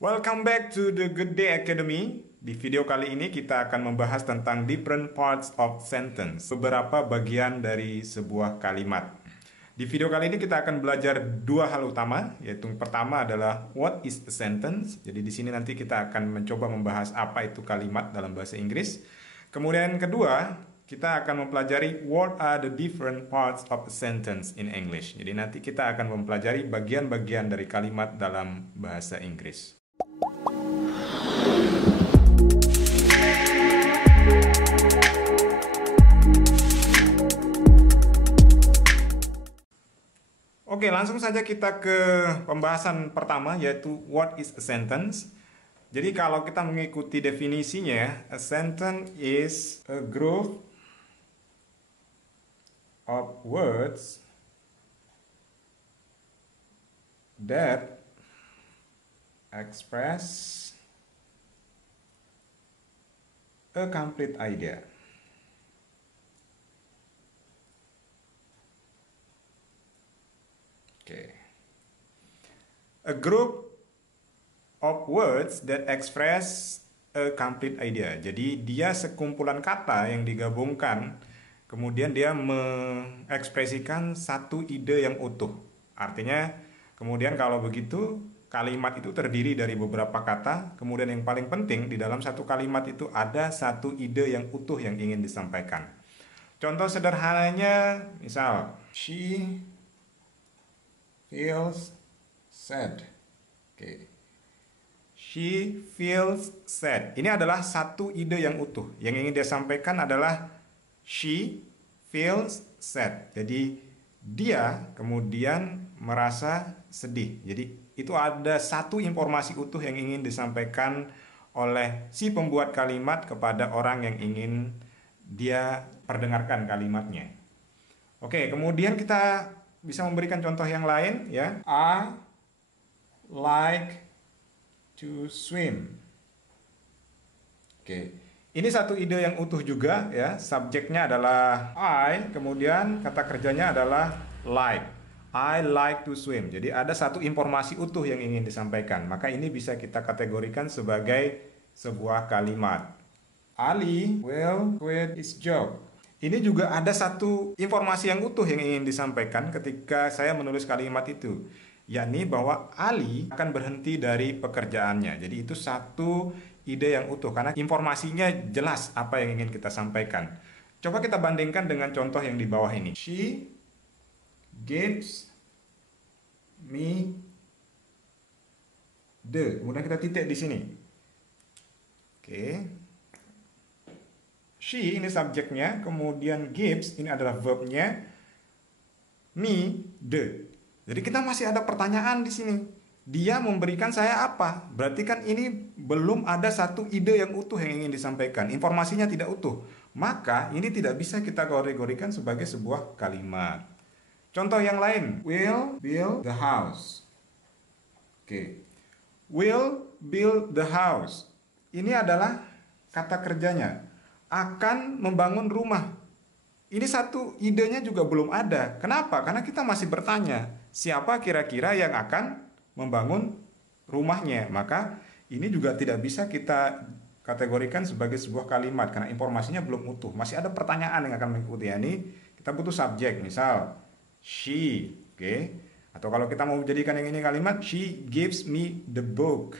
Welcome back to the Good Day Academy. Di video kali ini kita akan membahas tentang different parts of sentence, beberapa bagian dari sebuah kalimat. Di video kali ini kita akan belajar dua hal utama, yaitu pertama adalah what is a sentence. Jadi di sini nanti kita akan mencoba membahas apa itu kalimat dalam bahasa Inggris. Kemudian kedua, kita akan mempelajari what are the different parts of a sentence in English. Jadi nanti kita akan mempelajari bagian-bagian dari kalimat dalam bahasa Inggris. Oke, langsung saja kita ke pembahasan pertama, yaitu what is a sentence. Jadi kalau kita mengikuti definisinya, a sentence is a group of words that express a complete idea. Okay. A group of words that express a complete idea. Jadi dia sekumpulan kata yang digabungkan, kemudian dia mengekspresikan satu ide yang utuh. Artinya, kemudian kalau begitu, kalimat itu terdiri dari beberapa kata, kemudian yang paling penting di dalam satu kalimat itu ada satu ide yang utuh yang ingin disampaikan. Contoh sederhananya, misal, she feels sad. Okay. She feels sad. Ini adalah satu ide yang utuh. Yang ingin dia sampaikan adalah she feels sad. Jadi dia kemudian merasa sedih. Jadi itu ada satu informasi utuh yang ingin disampaikan oleh si pembuat kalimat kepada orang yang ingin dia perdengarkan kalimatnya. Oke, kemudian kita bisa memberikan contoh yang lain, ya. I like to swim. Oke, ini satu ide yang utuh juga, ya. Subjeknya adalah I, kemudian kata kerjanya adalah like. I like to swim. Jadi ada satu informasi utuh yang ingin disampaikan. Maka ini bisa kita kategorikan sebagai sebuah kalimat. Ali will quit his job. Ini juga ada satu informasi yang utuh yang ingin disampaikan ketika saya menulis kalimat itu, yakni bahwa Ali akan berhenti dari pekerjaannya. Jadi itu satu ide yang utuh karena informasinya jelas apa yang ingin kita sampaikan. Coba kita bandingkan dengan contoh yang di bawah ini. She gives me kemudian kita titik di sini. Oke. She ini subjeknya, kemudian gives ini adalah verbnya, me Jadi kita masih ada pertanyaan di sini. Dia memberikan saya apa? Berarti kan ini belum ada satu ide yang utuh yang ingin disampaikan. Informasinya tidak utuh. Maka ini tidak bisa kita kategorikan sebagai sebuah kalimat. Contoh yang lain, will build the house. Oke. Will build the house. Ini adalah kata kerjanya. Akan membangun rumah. Ini satu idenya juga belum ada. Kenapa? Karena kita masih bertanya, siapa kira-kira yang akan membangun rumahnya? Maka ini juga tidak bisa kita kategorikan sebagai sebuah kalimat karena informasinya belum utuh. Masih ada pertanyaan yang akan mengikuti. Ini kita butuh subjek, misal she, oke? Atau kalau kita mau jadikan yang ini kalimat, she gives me the book.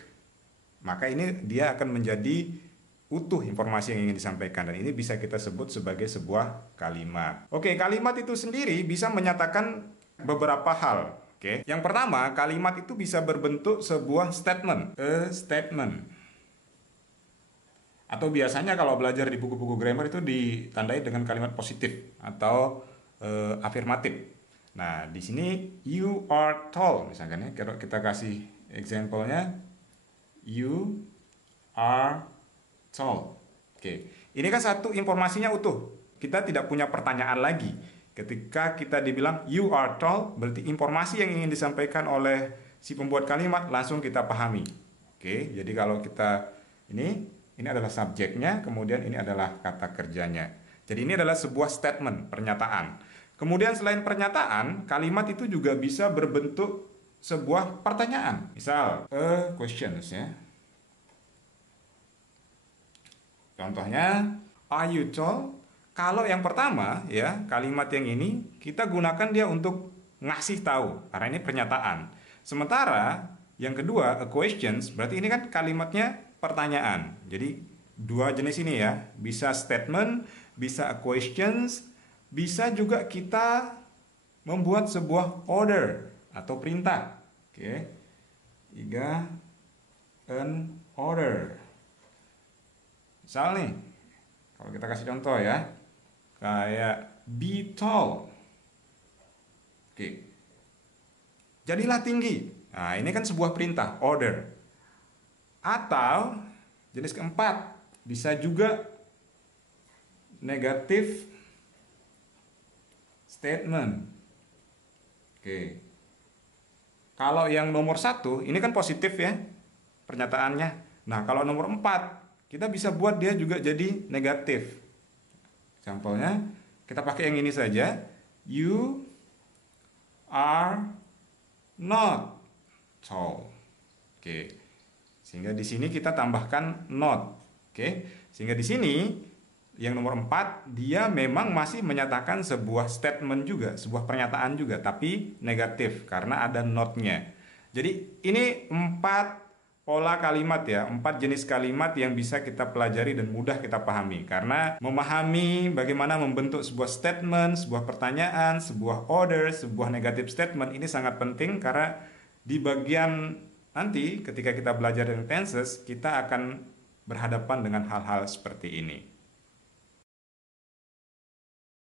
Maka ini dia akan menjadi utuh informasi yang ingin disampaikan dan ini bisa kita sebut sebagai sebuah kalimat. Oke, kalimat itu sendiri bisa menyatakan beberapa hal. Oke. Yang pertama, kalimat itu bisa berbentuk sebuah statement, a statement. Atau biasanya kalau belajar di buku-buku grammar itu ditandai dengan kalimat positif atau afirmatif. Nah, di sini you are tall misalkan ya. Kalau kita kasih example-nya you are tall. Oke. Ini kan satu informasinya utuh. Kita tidak punya pertanyaan lagi. Ketika kita dibilang you are tall, berarti informasi yang ingin disampaikan oleh si pembuat kalimat langsung kita pahami. Oke. Jadi kalau kita ini adalah subjeknya, kemudian ini adalah kata kerjanya. Jadi ini adalah sebuah statement, pernyataan. Kemudian selain pernyataan, kalimat itu juga bisa berbentuk sebuah pertanyaan. Misal, a questions ya. Contohnya, are you told? Kalau yang pertama ya, kalimat yang ini kita gunakan dia untuk ngasih tahu karena ini pernyataan. Sementara yang kedua, a questions, berarti ini kan kalimatnya pertanyaan. Jadi dua jenis ini ya, bisa statement, bisa a questions, bisa juga kita membuat sebuah order atau perintah. Oke. Tiga, an order. Misal nih, kalau kita kasih contoh ya, kayak be tall. Oke. Jadilah tinggi. Nah, ini kan sebuah perintah, order. Atau jenis keempat, bisa juga negatif statement. Oke. Kalau yang nomor satu, ini kan positif ya pernyataannya. Nah, kalau nomor 4 kita bisa buat dia juga jadi negatif. Contohnya, kita pakai yang ini saja. You are not tall. Oke. Sehingga di sini kita tambahkan not. Oke. Sehingga di sini yang nomor 4 dia memang masih menyatakan sebuah statement juga, sebuah pernyataan juga, tapi negatif karena ada not-nya. Jadi ini 4 pola kalimat ya, 4 jenis kalimat yang bisa kita pelajari dan mudah kita pahami. Karena memahami bagaimana membentuk sebuah statement, sebuah pertanyaan, sebuah order, sebuah negative statement ini sangat penting karena di bagian nanti ketika kita belajar dengan tenses, kita akan berhadapan dengan hal-hal seperti ini.